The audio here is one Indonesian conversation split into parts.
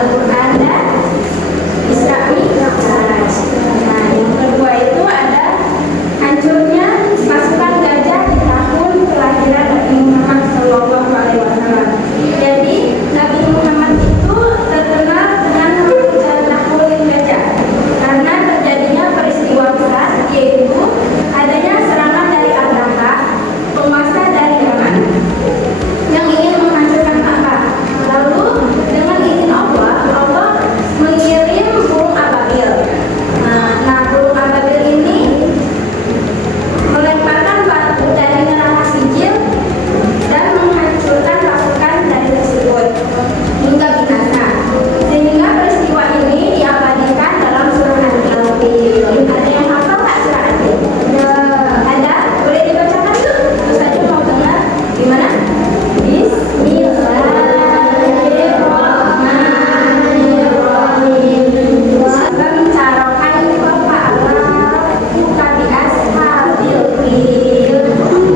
Al-Quran dan Isra Mi'raj. Nah, yang kedua itu ada hancurnya pasukan gajah di tahun kelahiran Nabi Muhammad SAW. Jadi Nabi Muhammad itu terkenal dengan nakulin gajah karena terjadinya peristiwa besar, yaitu adanya serangan dari Abraha, penguasa dari Yaman, yang ingin menghancurkan Ka'bah. Lalu dengan izin Allah, Allah mengirim burung ababil. Nah, burung ababil ini melemparkan batu dari neraka sijil dan menghancurkan pasukan dari tersebut hingga binasa. Sehingga peristiwa ini diabadikan dalam surah An-Nil. Ada yang hafal nggak surah An-Nil? Ada? Boleh dibacakan tuh? Terus saja mau dengar gimana? Bismillahirrahmanirrahim. Sabam carokan fa'ala buka bi ashabil fil.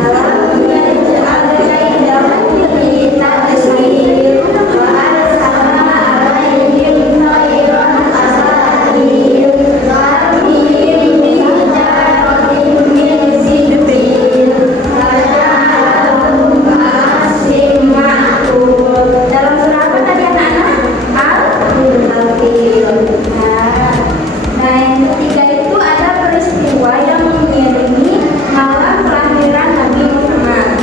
Alam yaj'al kaidahum fi tadlil wa arsalna alaihim tayran ababil tarmihim bi hijaratin min sijil faja'alhum ka'asfin ma'kul. Dalam surah apa tadi anak-anak? Al-Fil. Nah, yang ketiga itu ada peristiwa yang mengiringi malam kelahiran Nabi Muhammad.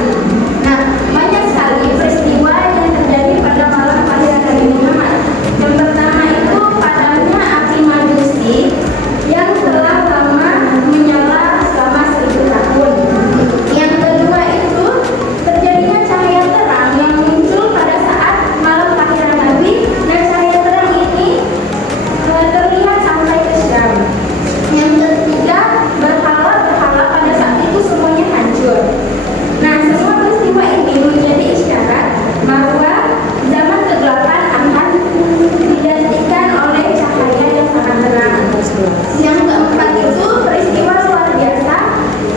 Nah, banyak sekali peristiwa yang terjadi pada malam kelahiran Nabi Muhammad. Yang pertama itu padamnya api majusi yang telah lama menyala selama 1000 tahun. Yang kedua itu terjadinya cahaya terang yang muncul pada saat malam kelahiran Nabi, dan cahaya terang ini terlihat sampai ke Syam. Yang ketiga, berhala-berhala pada saat itu semuanya hancur. Nah, semua peristiwa ini menjadi isyarat bahwa zaman kegelapan akan digantikan oleh cahaya yang sangat terang. Yang keempat itu peristiwa luar biasa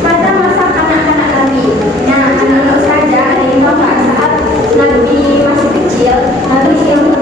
pada masa kanak-kanak Nabi. Nah, anak-anak saja ada yang tahu nggak saat Nabi masih kecil, Nabi ilmu